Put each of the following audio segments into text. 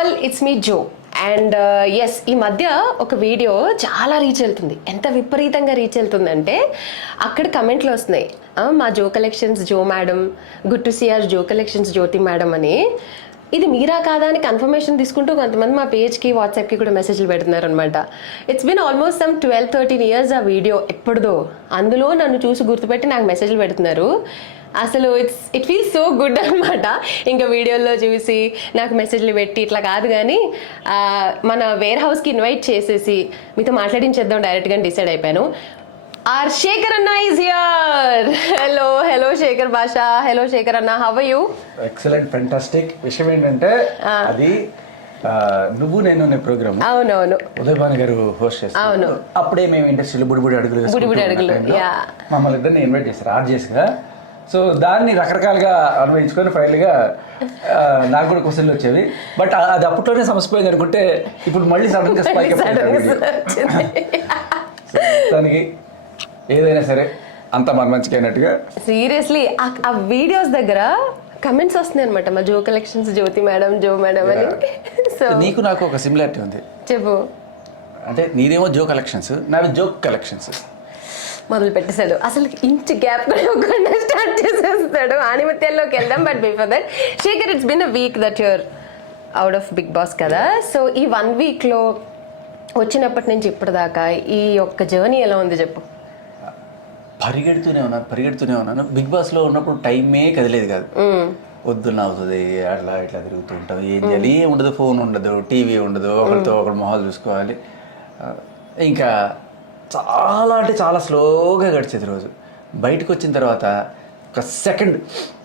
All, it's me Jo. And yes, ఈ మధ్య ఒక వీడియో చాలా రీచ్ వెళ్తుంది. ఎంత విపరీతంగా రీచ్ వెళ్తుందంటే అక్కడ కమెంట్లు వస్తున్నాయి, మా Joe collections Joe madam, good to see our Joe collections Jyothi madam అని. ఇది మీరా కాదా అని కన్ఫర్మేషన్ తీసుకుంటూ కొంతమంది మా పేజ్కి వాట్సాప్కి కూడా మెసేజ్లు పెడుతున్నారు అనమాట. It's been almost some 12-13 years ఆ వీడియో ఎప్పుడుదో. అందులో నన్ను చూసి గుర్తుపెట్టి నాకు మెసేజ్లు పెడుతున్నారు. అసలు ఇట్ ఫీల్స్ సో గుడ్ అనమాట. ఇంకా వీడియోల్లో చూసి నాకు మెసేజ్లు పెట్టి ఇట్లా కాదు కానీ మన వేర్ హౌస్కి ఇన్వైట్ చేసేసి మీతో మాట్లాడించేద్దాం డైరెక్ట్గా డిసైడ్ అయిపోయాను. ఆర్ శేఖర్ అన్న ఈజ్ హియర్. హలో శేఖర్ భాషా. హలో శేఖర్ అన్న, how are you? Excellent, fantastic. విషయం ఏంటంటే అది నువ్వు నేను ప్రోగ్రామ్ అవునవును ఉదయభాను గారు హోస్ట్ చేస్తారు. అవును, అప్పుడే మేము ఇండస్ట్రీలో బుడిబుడి అడుగులు మమ్మల్ని ఇద్దరిని ఇన్వైట్ చేస్తారు ఆర్జేస్గా. సో దాన్ని రకరకాలుగా అన్వయించుకొని ఫైనల్గా నాకు కూడా క్వశ్చన్లు వచ్చేవి. బట్ అది అప్పట్లోనే సమస్యపోయింది అనుకుంటే ఇప్పుడు మళ్ళీ సడన్గా స్పైక్ దానికి ఏదైనా సరే అంత మన మంచిగా అయినట్టుగా. సీరియస్లీ ఆ వీడియోస్ దగ్గర కమెంట్స్ వస్తున్నాయి అనమాట, మా జో కలెక్షన్స్ జ్యోతి మేడం, జో మేడం అని. సో నీకు నాకు ఒక సిమిలారిటీ ఉంది. చెప్పు. అంటే నీదేమో జో కలెక్షన్స్, నావి జోక్ కలెక్షన్స్. మొదలు పెట్టేశాడు అసలు, ఇంచ్ గ్యాప్ కూడా స్టార్ట్ చేసేస్తాడు. ఆనిమత్యాల్లోకి వెళ్దాం. But before that Shekhar, it's been a week that your out of Bigg Boss కదా. సో ఈ 1 weekలో వచ్చినప్పటి నుంచి ఇప్పటిదాకా ఈ యొక్క జర్నీ ఎలా ఉంది చెప్పు. పరిగెడుతూనే ఉన్నాను. బిగ్ బాస్లో ఉన్నప్పుడు టైమే కదిలేదు కాదు. పొద్దున్న అవుతుంది, అట్లా ఇట్లా తిరుగుతూ ఉంటాం. ఏం చేయాలి, ఏం ఉండదు, ఫోన్ ఉండదు, టీవీ ఉండదు, ఒకరితో ఒకరు మొహాలు చూసుకోవాలి. ఇంకా చాలా అంటే చాలా స్లోగా గడిచేది రోజు. బయటకు వచ్చిన తర్వాత ఒక సెకండ్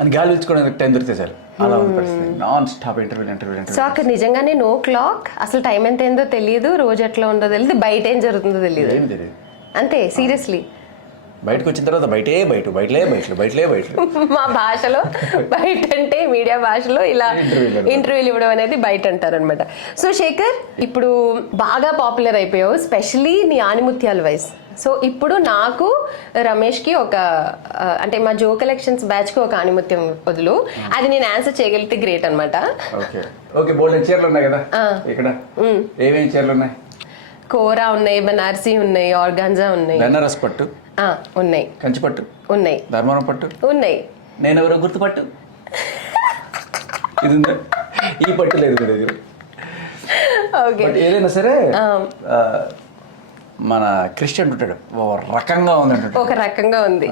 అని గాలి పీల్చుకోవడానికి టైం దొరికితే సార్ అలా ఉంది పరిస్థితి. Non stop interview. సో అక్కడ నిజంగానే నో క్లాక్, అసలు టైం ఎంత ఏందో తెలియదు, రోజు ఎట్లా ఉందో తెలియదు, బయట ఏం జరుగుతుందో తెలియదు. ఏం తెలియదు అంతే. సీరియస్లీ బయటకు వచ్చిన తర్వాత బయటలే బయటలు. మా భాషలో బయట అంటే మీడియా భాషలో ఇలా ఇంటర్వ్యూలు ఇవ్వడం అనేది బయట అంటారు అనమాట. సో శేఖర్, ఇప్పుడు బాగా పాపులర్ అయిపోయావు, స్పెషలీ నీ ఆనిముత్యాల వైస్. సో ఇప్పుడు నాకు రమేష్కి ఒక అంటే మా జో కలెక్షన్స్ బ్యాచ్కి ఒక ఆనిముత్యం వదులు, అది నేను ఆన్సర్ చేయగలిగితే గ్రేట్ అనమాట. ఓకే, బోల్డెన్ చీరలు ఉన్నాయి కదా ఇక్కడ. ఏమేమి చీరలు ఉన్నాయి? కోరా ఉన్నాయి, బనారసి ఉన్నాయి, ఆర్గాన్జా ఉన్నాయి, బెనారస్ పట్టు ఉన్నాయి, కంచి పట్టు ఉన్నాయి, ధర్మవరం పట్టు ఉన్నాయి. నేను ఎవరో గుర్తుపట్టు ఇది ఉందా? ఈ పట్టు లేదు మీ దగ్గర. ఓకే, ఏదైనా సరే మన క్రిస్టియన్ ఉంటాడు, రకంగా ఉంది అంటాడు. ఒక రకంగా ఉంది.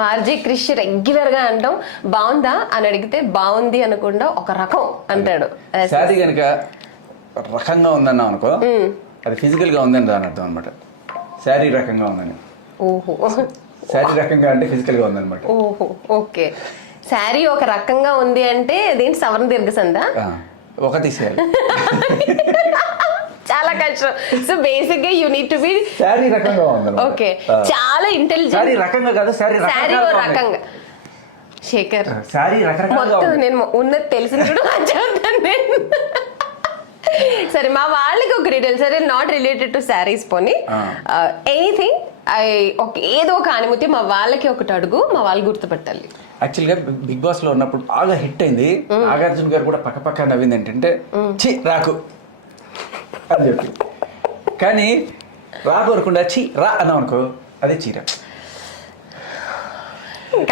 మార్జీ క్రిష్ రెగ్యులర్ గా అంటాం, బాగుందా అని అడిగితే బాగుంది అనకుండా ఒక రకం అంటాడు. శారీ కనుక రకంగా ఉందన్నాం అనుకో, అది ఫిజికల్ గా ఉందని దాని అర్థం అనమాట. శారీ రకంగా ఉందని. ఓహో, శారీ రకంగా అంటే ఫిజికల్ గా ఉందన్నమాట. ఓహో, ఓకే. శారీ ఒక రకంగా ఉంది అంటే దేని సవర్ణ దీర్ఘసందా ఒక తీసేయాలి. చాలా కష్టం. సో బేసిక్ గా you need to be sari రకంగా ఉంది. ఓకే, చాలా ఇంటెలిజెంట్. శారీ రకంగా కాదు, శారీ రకంగా. శేఖర్, శారీ రకంగా మొత్తం నేను ఉన్నది తెలిసిన కూడా చెప్తాను నేను. సరే, మా వాళ్ళకి ఒక డీటెయిల్, సరే నాట్ రిలేటెడ్ టు శారీస్ పోనీ, ఎనీథింగ్ ఏదో ఒక ఆనిముత్యం మా వాళ్ళకి ఒకటి అడుగు, మా వాళ్ళు గుర్తుపట్టాలి. యాక్చువల్గా బిగ్ బాస్ లో ఉన్నప్పుడు బాగా హిట్ అయింది. నాగార్జున గారు కూడా పక్క నవ్వింది ఏంటంటే చి రాకు అని చెప్పి. కానీ రాకు అనుకుండా చి రా అన్నాం అనుకో, అదే చీర.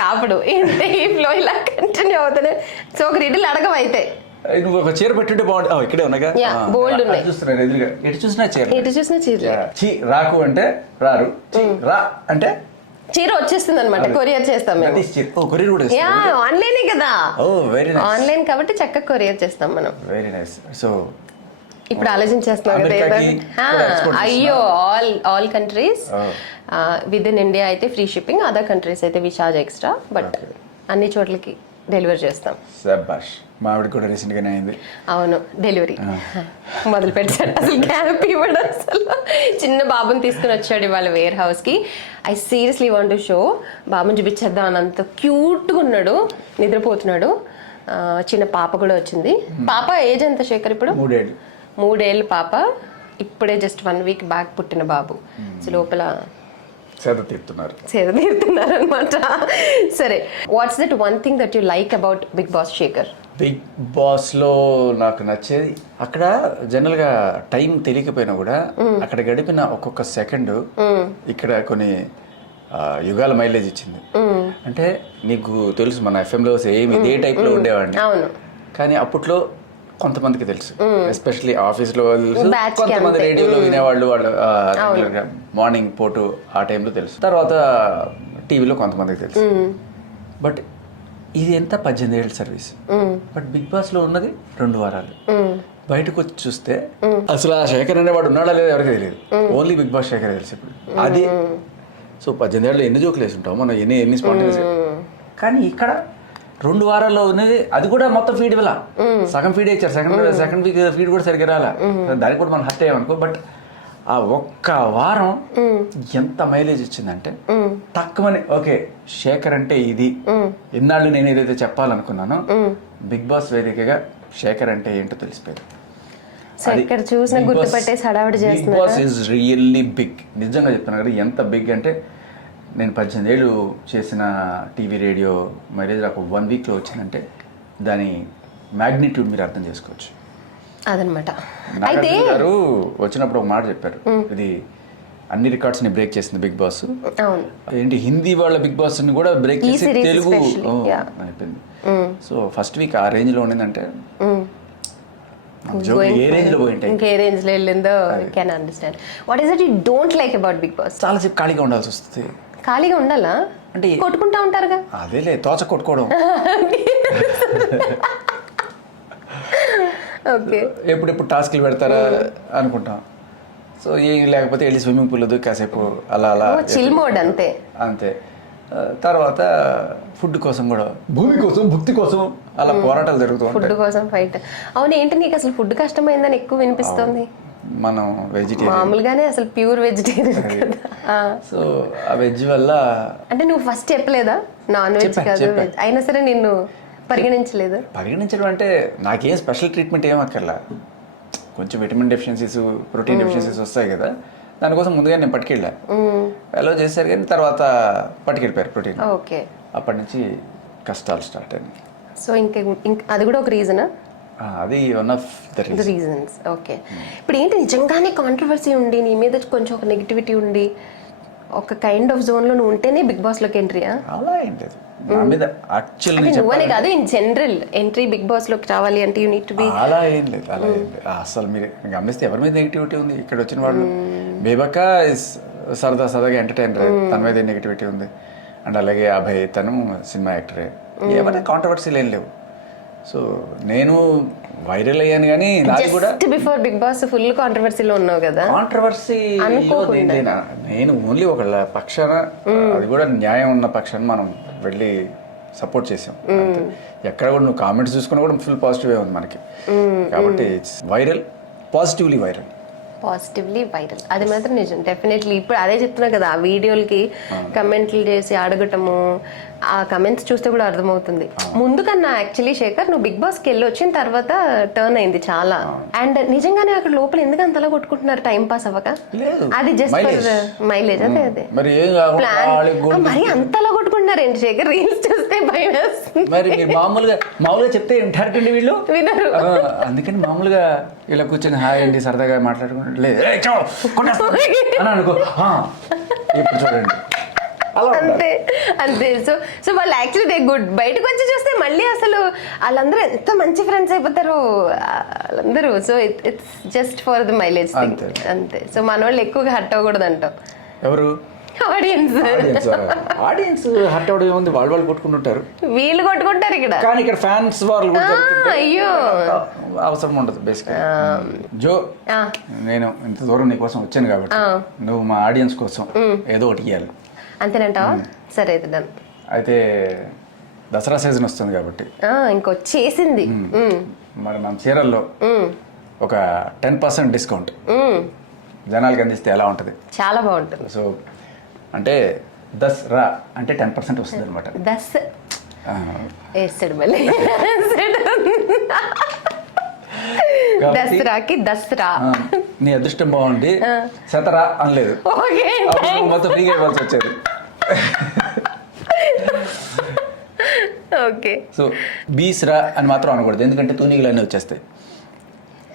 కాపుడు ఏంటి ఈ ఫ్లో ఇలా కంటిన్యూ అవుతానే. సో ఒక రిడిల్ అడగవైతే నువ్వు ఒక చీర పెట్టుంటే బాగుంటుంది. ఇక్కడే ఉన్నాగా, బోల్డ్ ఉన్నాయి, చూస్తున్నాను ఎదురుగా. ఎటు చూసినా చీర. చి రాకు అంటే రారు, రా అంటే చీర వచ్చేస్తుంది అనమాట. కొరియర్ చేస్తాం మేము. కొరియర్ కూడా ఆన్లైనే కదా. Very nice. ఆన్లైన్ కాబట్టి చక్కగా కొరియర్ చేస్తాం మనం. Very nice. సో ఇప్పుడు ఆలోచించేస్తున్నాం కదా. అయ్యో, all countries with in India అయితే ఫ్రీ షిప్పింగ్, అదర్ కంట్రీస్ అయితే వి చార్జ్ ఎక్స్ట్రా, బట్ అన్ని చోట్లకి డెలివరీ చేస్తాం. శభాష్. మా ఆవిడ కూడా రీసెంట్ గానే అయింది. అవును, డెలివరీ మొదలు పెట్టాడు. అసలు గ్యాప్ ఇవ్వడం, అసలు చిన్న బాబుని తీసుకుని వచ్చాడు ఇవాళ వేర్ హౌస్ కి. I seriously want to show. బాబుని చూపించేద్దాం అని, అంత క్యూట్గా ఉన్నాడు, నిద్రపోతున్నాడు. చిన్న పాప కూడా వచ్చింది. పాప ఏజ్ ఎంత శేఖర్ ఇప్పుడు? 3 ఏళ్ళు పాప. ఇప్పుడే జస్ట్ 1 week బ్యాక్ పుట్టిన బాబు. సో లోపల సేద తీరుతున్నారు అనమాట. సరే, what's that one thing that you like about Bigg Boss Shekhar? Bigg బాస్లో నాకు నచ్చేది అక్కడ జనరల్గా టైం తెలియకపోయినా కూడా అక్కడ గడిపిన ఒక్కొక్క సెకండ్ ఇక్కడ కొన్ని యుగాల మైలేజ్ ఇచ్చింది. అంటే నీకు తెలుసు మన ఎఫ్ఎంలో సేమ్ ఇదే టైప్లో ఉండేవాడిని, కానీ అప్పట్లో కొంతమందికి తెలుసు, ఎస్పెషల్లీ ఆఫీస్లో తెలుసు, కొంతమంది రేడియోలో వినేవాళ్ళు, వాళ్ళు మార్నింగ్ పోటు ఆ టైంలో తెలుసు, తర్వాత టీవీలో కొంతమందికి తెలుసు. బట్ ఇది ఎంత 18 ఏళ్ళ సర్వీస్, బట్ బిగ్ బాస్లో ఉన్నది 2 వారాలు. బయటకు వచ్చి చూస్తే అసలు ఆ శేఖర్ అనేవాడు ఉన్నాడా లేదా ఎవరికి తెలియదు, ఓన్లీ బిగ్ బాస్ శేఖర్ తెలుసు ఇప్పుడు. అది సో 18 ఏళ్ళు ఎన్ని జోకులు వేసి ఉంటాం మనం, ఎన్ని స్పాంటేనియస్. కానీ ఇక్కడ 2 వారాల్లో ఉన్నది, అది కూడా మొత్తం ఫీడ్ ఇవ్వాల, సగం ఫీడ్ ఇచ్చారు, సెకండ్ వీక్ ఫీడ్ కూడా సరిగ్గా రాలా, దానికి కూడా మనం హర్ట్ అయ్యామనుకో. బట్ ఆ ఒక్క వారం ఎంత మైలేజ్ ఇచ్చిందంటే తక్కువని, ఓకే శేఖర్ అంటే ఇది, ఇన్నాళ్ళు నేను ఏదైతే చెప్పాలనుకున్నానో బిగ్ బాస్ వేదికగా శేఖర్ అంటే ఏంటో తెలిసిపోయింది. Bigg Boss is really big, నిజంగా చెప్తున్నా కదా. ఎంత బిగ్ అంటే నేను 18 ఏళ్ళు చేసిన టీవీ రేడియో మైలేజ్ నాకు 1 వీక్లో వచ్చిందంటే దాని మ్యాగ్నిట్యూడ్ మీరు అర్థం చేసుకోవచ్చు. అదనమాట. అయితే గారు వచ్చినప్పుడు ఒక మాట చెప్పారు, ఇది అన్ని రికార్డ్స్ ని బ్రేక్ చేసింది బిగ్ బాస్. ఏంటి హిందీ వాళ్ళ బిగ్ బాస్ ని కూడా బ్రేక్ చేసి తెలుగు అయిపోయింది. సో ఫస్ట్ వీక్ ఆ రేంజ్ లో ఉండిందంటే ఏ రేంజ్ లో పోయింటాయి, ఇంకే రేంజ్ లో వెళ్ళిందో can understand. What is it you don't like about Bigg Boss? చాలా సేపు ఖాళీగా ఉండాల్సి వస్తుంది. ఖాళీగా ఉండాలా అంటే కొట్టుకుంటా ఉంటారుగా, అదేలే తోచ కొట్టుకోవడం. ఎప్పుడెప్పుడు టాస్క్లు పెడతారా అనుకుంటాం. సో ఏం లేకపోతే వెళ్ళి స్విమ్మింగ్ పూల్ కాసేపు అలా చిల్ మోడ్ అంతే అంతే. తర్వాత ఫుడ్ కోసం కూడా, భూమి కోసం, భక్తి కోసం అలా పోరాటాలు జరుగుతూ ఉంటాయి. ఫుడ్ కోసం ఫైట్. అవును, ఏంటి నీకు అసలు ఫుడ్ కష్టమైందని ఎక్కువ వినిపిస్తుంది. మనం వెజిటేరియన్, మామూలుగానే అసలు ప్యూర్ వెజిటేరియన్ కదా. సో ఆ వెజ్ వల్ల అంటే నువ్వు ఫస్ట్ చెప్పలేదా నాన్ వెజ్ కాదు వెజ్ అయినా సరే నిన్ను పరిగణించలేదు? పరిగణించడం అంటే నాకేం స్పెషల్ ట్రీట్మెంట్ ఏం అక్కర్లా, కొంచెం విటమిన్ డెఫిషియన్సీస్, ప్రోటీన్ డెఫిషియన్సీస్ వస్తాయి కదా, దానికోసం ముందుగా నేను పట్టుకెళ్ళా. అలో చేశారు కానీ తర్వాత పట్టుకెళ్ళిపోయారు ప్రోటీన్. ఓకే, అప్పటి నుంచి కష్టాలు స్టార్ట్ అయ్యాయి. సో ఇంకా అది కూడా ఒక రీజనా? అది one of the reasons. Okay, ఇప్పుడు ఏంటి నిజంగానే కాంట్రవర్సీ ఉండి నీ మీద కొంచెం ఒక నెగిటివిటీ ఉండి ఒక కైండ్ ఆఫ్ జోన్ లో నువ్వు ఉంటేనే బిగ్ బాస్ లోకి ఎంట్రీయా? అలా ఏం లేదు నా మీద యాక్చువల్లీ, నువ్వనే కాదు in general entry Bigg Boss లోకి రావాలి అంటే యూ నీడ్ టు బి. అలా ఏం లేదు, అలా ఏం లేదు. అసలు మీరు గమనిస్తే ఎవరి మీద నెగిటివిటీ ఉంది ఇక్కడ వచ్చిన వాళ్ళు? బేబక్క సరదాగా ఎంటర్టైనర్, తన మీద నెగిటివిటీ ఉంది. అండ్ అలాగే అభయ్ తను సినిమా యాక్టరే, ఎవరైనా కాంట్రవర్సీలు ఏం లేవు. సో నేను వైరల్ అయ్యాను కానీ నాది కూడా బిఫోర్ బిగ్ బాస్ ఫుల్ కాంట్రవర్సీలో ఉన్నావు కదా. కాంట్రవర్సీ నేను ఓన్లీ ఒక పక్షాన, అది కూడా న్యాయం ఉన్న పక్షాన మనం వెళ్ళి సపోర్ట్ చేసాం. ఎక్కడ కూడా నువ్వు కామెంట్స్ చూసుకున్నా కూడా ఫుల్ పాజిటివ్ ఉంది మనకి. కాబట్టి ఇట్స్ వైరల్, పాజిటివ్లీ వైరల్. అది మాత్రం నిజం డెఫినెట్లీ. ఇప్పుడు అదే చెప్తున్నా కదా, ఆ వీడియోలకి కమెంట్లు చేసి అడగటము, ఆ కమెంట్స్ చూస్తే కూడా అర్థమవుతుంది. ముందు కన్నా యాక్చువల్లీ శేఖర్ నువ్వు బిగ్ బాస్కి వెళ్ళి వచ్చిన తర్వాత టర్న్ అయింది చాలా. అండ్ నిజంగానే అక్కడ లోపల ఎందుకు అంతలా కొట్టుకుంటున్నారు టైం పాస్ అవ్వక? అది జస్ట్ మైలేజ్. అదే ప్లాన్. మరి అంతలా కొట్టుకుంటున్నారు ఏంటి శేఖర్? రీల్స్ చూస్తే భయం వేస్తుంది. మరి మామూలుగా చెప్తే వింటారండి వీళ్ళు, వినరు. అందుకని మామూలుగా ఇలా కూర్చొని హాయ్ అండి సరదాగా మాట్లాడుకుంటారు. లేదు అనుకో, ఇప్పుడు చూడండి అంతే. సో వాళ్ళు యాక్చువల్లీ దే గుడ్. బయటకు వచ్చి చూస్తే మళ్ళీ అసలు వాళ్ళందరూ ఎంత మంచి ఫ్రెండ్స్ అయిపోతారు వాళ్ళందరూ. So it's just for the mileage అంతే. సో మన వాళ్ళు ఎక్కువగా హర్ట్ అవ్వకూడదు అంటావు. ఎవరు? ఆడియన్స్ హర్ట్ అవడం ఏముంది, వాళ్ళు కొట్టుకుంటుంటారు, వీళ్ళు కొట్టుకుంటారు ఇక్కడ. కానీ ఇక్కడ ఫ్యాన్స్ వాళ్ళు అయ్యో అవసరం ఉండదు బేసిక్. జో, నేను ఇంత దూరం నీ కోసం వచ్చాను కాబట్టి నువ్వు మా ఆడియన్స్ కోసం ఏదో ఒకటి ఇవ్వాలి, అంతేనంటావా? సరే అయితే దసరా సీజన్ వస్తుంది కాబట్టి ఇంకొచ్చేసింది. మరి మన చీరల్లో ఒక 10% డిస్కౌంట్ జనాలకి అందిస్తే ఎలా ఉంటుంది? చాలా బాగుంటుంది. సో అంటే దసరా అంటే 10% వస్తుంది అనమాట. వేస్తాడు మళ్ళీ దసరాకి దసరా. నీ అదృష్టం బాగుండి శతరా అనలేదు, మొత్తం ఫ్రీగా ఇవ్వాల్సి వచ్చేది. ఓకే సో బీస్రా అని మాత్రం అనకూడదు, ఎందుకంటే తూనిగులు అన్నీ వచ్చేస్తాయి.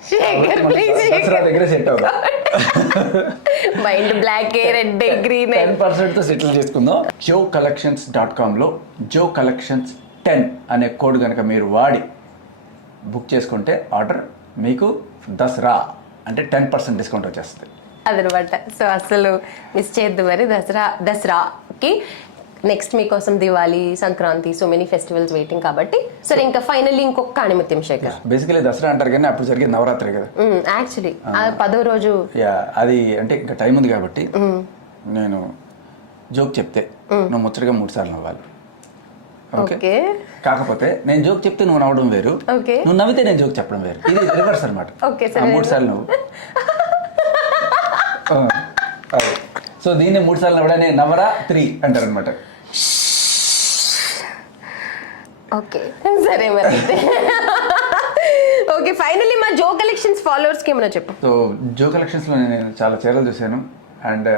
శేఖర్ ప్లీజ్ దసరా దగ్గర సెట్ అవుతా మైండ్ బ్లాక్ రెడ్ గ్రీన్ 10%తో సెటిల్ చేసుకుందాం. joecollections.comలో joecollections10 అనే కోడ్ కనుక మీరు వాడి బుక్ చేసుకుంటే ఆర్డర్ మీకు దసరా అంటే 10% డిస్కౌంట్ వచ్చేస్తుంది. అదనమాట. సో అసలు మిస్ చేయొద్దు మరి. దసరాకి నెక్స్ట్ మీకోసం Diwali, Sankranti, so many festivals waiting కాబట్టి. సరే ఇంకా ఫైనల్లీ ఇంకొక ఆణిముత్యం శేఖర్. బేసికలీ దసరా అంటారు కానీ అప్పుడు జరిగే నవరాత్రి కదా యాక్చువల్లీ 10వ రోజు. అది అంటే ఇంకా టైం ఉంది కాబట్టి నేను జోక్ చెప్తే నువ్వు ముచ్చటగా 3 సార్లు నవ్వాలి. ఓకే. కాకపోతే నేను జోక్ చెప్తే నువ్వు నవ్వడం వేరు, ఓకే. నువ్వు నవ్వితే నేను జోక్ చెప్పడం వేరు. ఇది రివర్స్ అనమాట. ఓకే సరే. 3 సార్లు నువ్వు. సో దీన్ని 3 సార్లు నవ్వడానే నవరా 3 అంటారు అనమాట. ఓకే సరే మరి. ఓకే ఫైనల్లీ మా జో కలెక్షన్స్ ఫాలోవర్స్కి ఏమైనా చెప్పు. సో జో కలెక్షన్స్లో నేను చాలా చీరలు చూశాను అండ్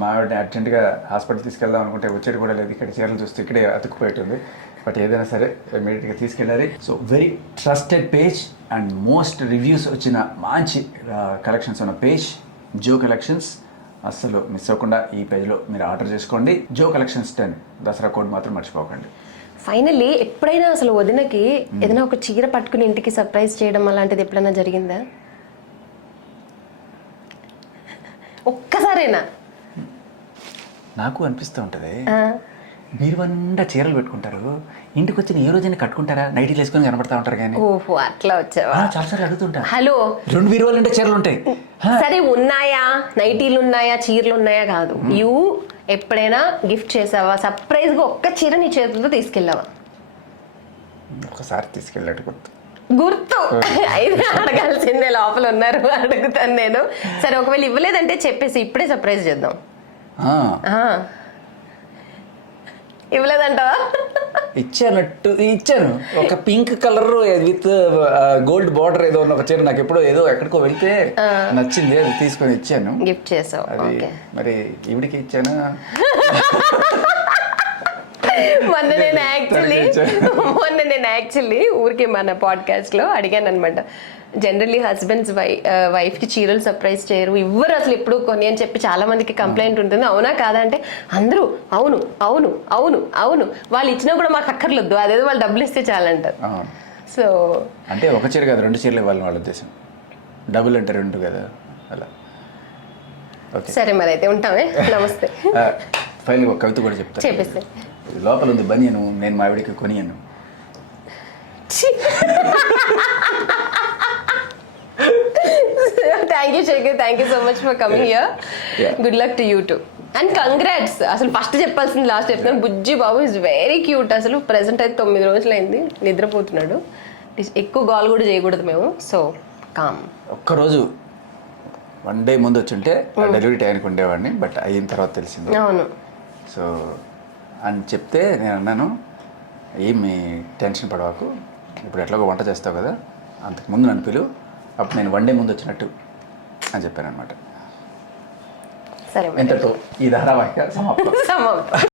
మా ఆవిడని అర్జెంట్గా హాస్పిటల్ తీసుకెళ్దాం అనుకుంటే వచ్చేది కూడా లేదు. ఇక్కడ చీరలు చూస్తే ఇక్కడే అతుక్కుపోయేటుంది. బట్ ఏదైనా సరే ఇమీడియట్గా తీసుకెళ్ళాలి. So very trusted page and most reviews వచ్చిన మంచి కలెక్షన్స్ ఉన్న పేజ్ జో కలెక్షన్స్. అస్సలు మిస్ అవ్వకుండా ఈ పేజ్లో మీరు ఆర్డర్ చేసుకోండి. joecollections10 దసరా కోడ్ మాత్రం మర్చిపోకండి. ఫైనల్లీ ఎప్పుడైనా అసలు వదినకి ఏదైనా ఒక చీర పట్టుకుని ఇంటికి సర్ప్రైజ్ చేయడం అలాంటిది ఎప్పుడైనా జరిగిందా? ఒక్కసారేనా? నాకు అనిపిస్తూ ఉంటుంది, బీరువండా చీరలు పెట్టుకుంటారు, ఇంటికి వచ్చిన ఏ రోజైనా కట్టుకుంటారా, నైటీలు వేసుకొని కనబడతా ఉంటారు కానీ. ఓహో అట్లా వచ్చావా? చాలాసార్లు అడుగుతుంటా. హలో 2 బీరువాలు అంటే చీరలు ఉంటాయి. సరే ఉన్నాయా, నైటీలు ఉన్నాయా, చీరలు ఉన్నాయా కాదు, యూ ఎప్పుడైనా గిఫ్ట్ చేసావా, సర్ప్రైజ్ గా ఒక్క చీర నీ చేతులతో తీసుకెళ్ళావా? ఒకసారి తీసుకెళ్ళాడు గుర్తు అయితే అడగాల్సిందే, లోపల ఉన్నారు అడుగుతాను నేను. సరే ఒకవేళ ఇవ్వలేదంటే చెప్పేసి ఇప్పుడే సర్ప్రైజ్ చేద్దాం. ఇవ్వలేదంటావా? ఇచ్చాను ఒక pink colour with gold border ఏదో ఉన్న ఒక చీర నాకు ఎప్పుడో ఏదో ఎక్కడికో వెళ్తే నచ్చింది, అది తీసుకొని ఇచ్చాను. గిఫ్ట్ చేసావు. అది మరి ఈవిడికి ఇచ్చాను. మొన్న నేను యాక్చువల్లీ ఊరికి మన పాడ్కాస్ట్ లో అడిగాను అనమాట, జనరల్లీ హస్బెండ్స్ వైఫ్ కి చీరలు సర్ప్రైజ్ చేయరు, ఇవ్వరు అసలు ఎప్పుడు కొని అని చెప్పి చాలా మందికి కంప్లైంట్ ఉంటుంది. అవునా కాదా అంటే అందరూ అవును అవును అవును అవును, వాళ్ళు ఇచ్చినా కూడా మాకు అక్కర్లేదు, అదేదో వాళ్ళు డబ్బులు ఇస్తే చాలంటారు. సో అంటే ఒక చీర కాదు 2 చీరలు ఇవ్వాలని వాళ్ళ ఉద్దేశం. డబుల్ అంటే 2 కదా అలా. సరే మరి అయితే ఉంటామే. నమస్తే. ఫైనల్ ఒక కవిత కూడా చెప్తా. చెప్పేస్తే లోపల ఉంది బనియను, నేను మా ఆవిడికి కొనియను. Thank you Shekhar, thank you so much for coming here. Good luck to you too and congrats. అసలు ఫస్ట్ చెప్పాల్సింది లాస్ట్ చెప్తాను. Bujji Babu is very cute. అసలు ప్రెసెంట్ అయితే 9 రోజులు అయింది, నిద్రపోతున్నాడు. ఎక్కువ గాల్ కూడా చేయకూడదు మేము. So calm. ఒక్కరోజు 1 డే ముందు వచ్చి ఉంటే డెలివరీ టైంకి ఉండేవాడిని, బట్ అయిన తర్వాత తెలిసింది. అవును. సో అని చెప్తే నేను అన్నాను, ఏమి టెన్షన్ పడవాకు, ఇప్పుడు ఎట్లాగో వంట చేస్తావు కదా, అంతకుముందు నన్ను పిలు, అప్పుడు నేను 1 డే ముందు వచ్చినట్టు అని చెప్పాను అనమాట. సరే, ఎంతతో ఈ ధారావాహిక సమాప్తం.